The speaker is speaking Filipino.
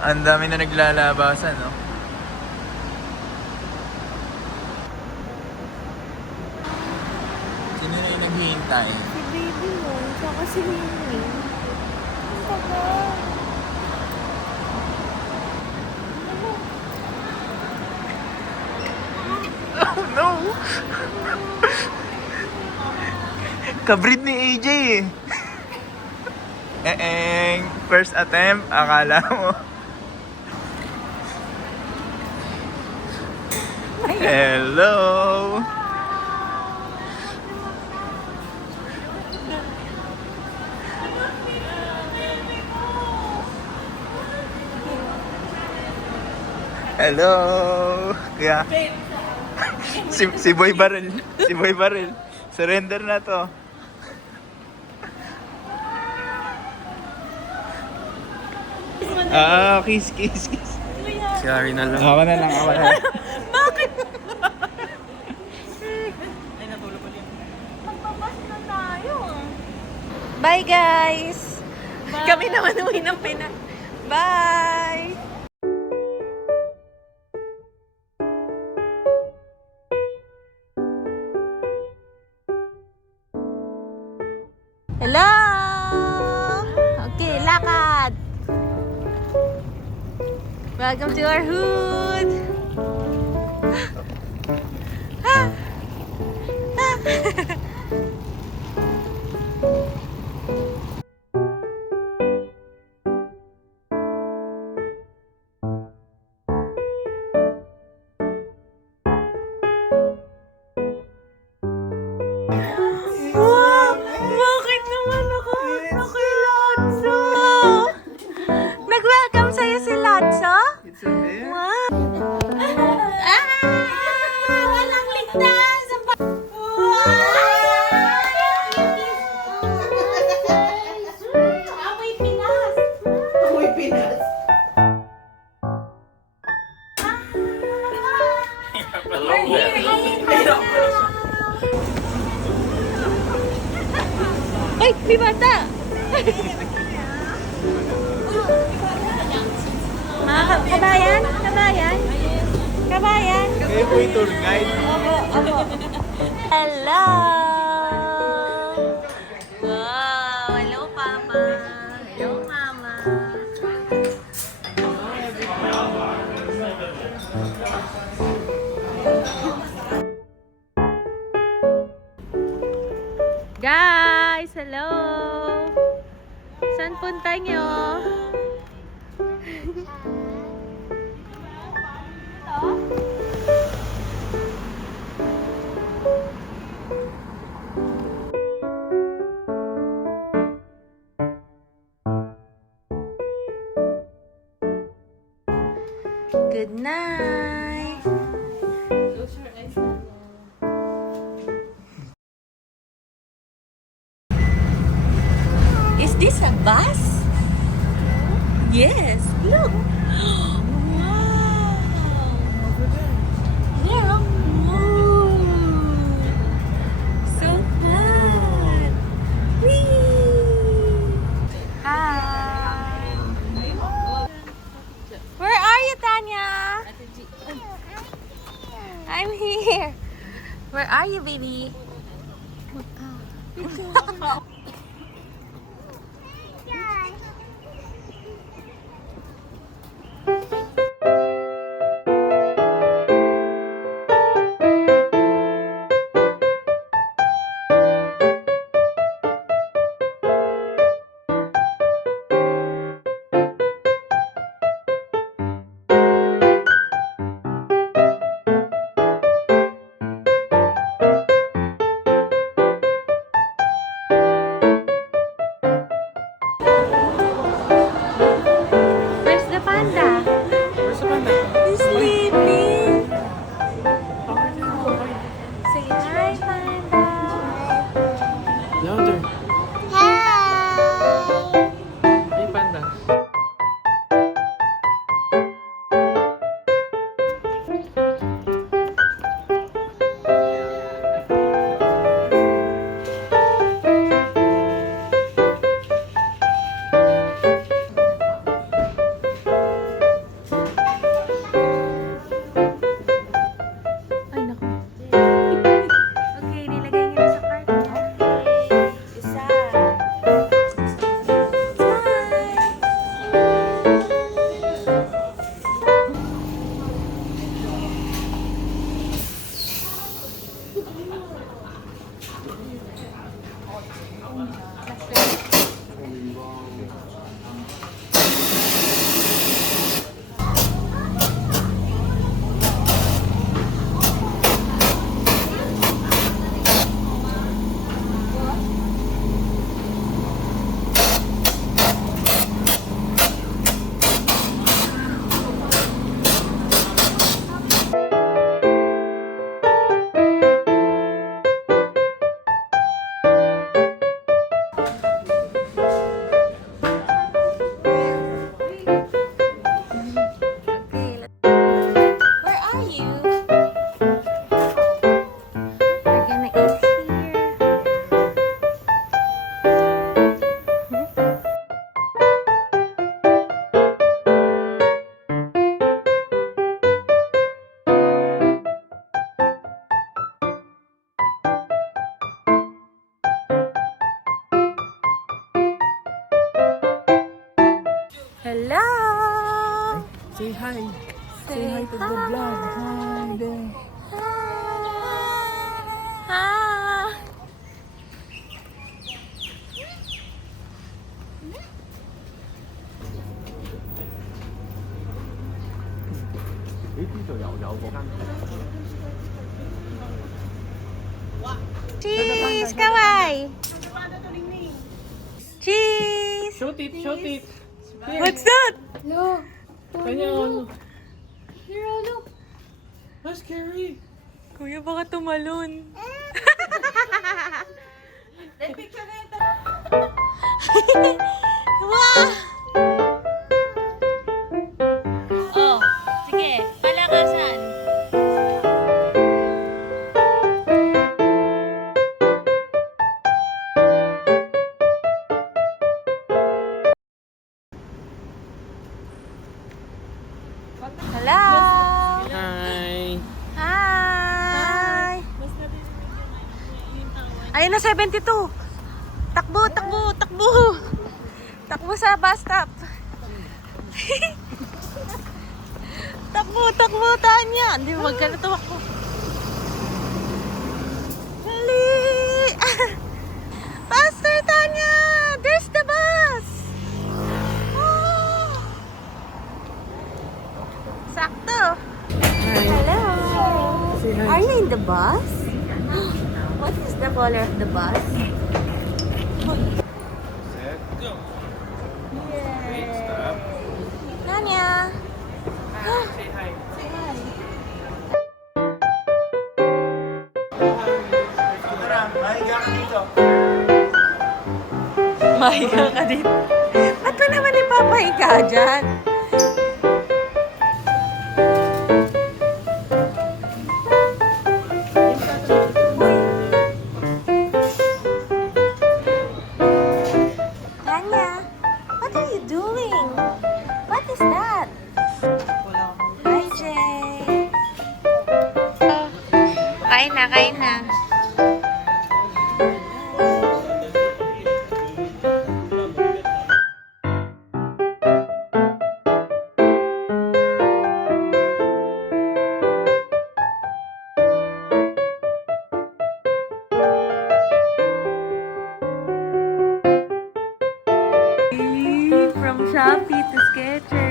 Ang dami na naglalabasan, no? Sino na yung naghihintay? Si baby mo, tsaka si Mimi. Ang tagal. Oh no! Kabrid ni AJ eh. First attempt, akala mo. Hello! Hello! Kaya, si Boy Barrel. Si Boy Barrel. Surrender na to. Kiss, kiss, kiss. Sorry na lang. Ako na lang, ako na lang. Bakit? Ay, natulog ulit. Magpapas na tayo. Bye, guys. Bye. Kami naman uwi ng Pinas. Bye. Hello! Okay, lakad! Welcome to our hood! Ah! Ah! Wow! Bakit naman ako kay Lotso? Nag-welcome sa'yo si Lotso? It's a bear. Wow! Walang ligtas! Amoy Pinas! Amoy Pinas. We're here! Ay, may bata! Mga kabayan? Kabayan? Kabayan? Kayo po yung tour guide. Hello! Wow! Hello, Papa! Hello, Mama! Guys! Hello! Saan punta nyo? Good night! Is this a bus? Yes, look! Wow! Yeah! Wow! So fun! Whee! Hi! Where are you, Tanya? I'm here. Where are you, baby? Say hi. Say hi to the vlog. Hi there. Hi. Cheese, kawai. Cheese. Shoot it, shoot it. What's that? Look. Kanya ano? Hero, look. That's scary. Kuya, baka tumalon. Wow! Oh, sige. Palakasan. Hello! Hi. Hi! Ayun na, 72. Takbo, takbo, takbo. Takbo sa bus stop. Takbo, takbo, Tanya. Hindi mo magkano ako. Dali! Faster, Tanya! There's the bus! Oh! Sakto. Hello! Are you in the bus? What is the color of the bus? Set. Go. Stop. Tanya! Say hi. Tara, mahiga ka dito. Mahiga ka din. Ba't ba naman ipapahiga dyan? Tanya, what are you doing? What is that? Hi, Jay. Kain na, kain na. From Shopee to Skechers.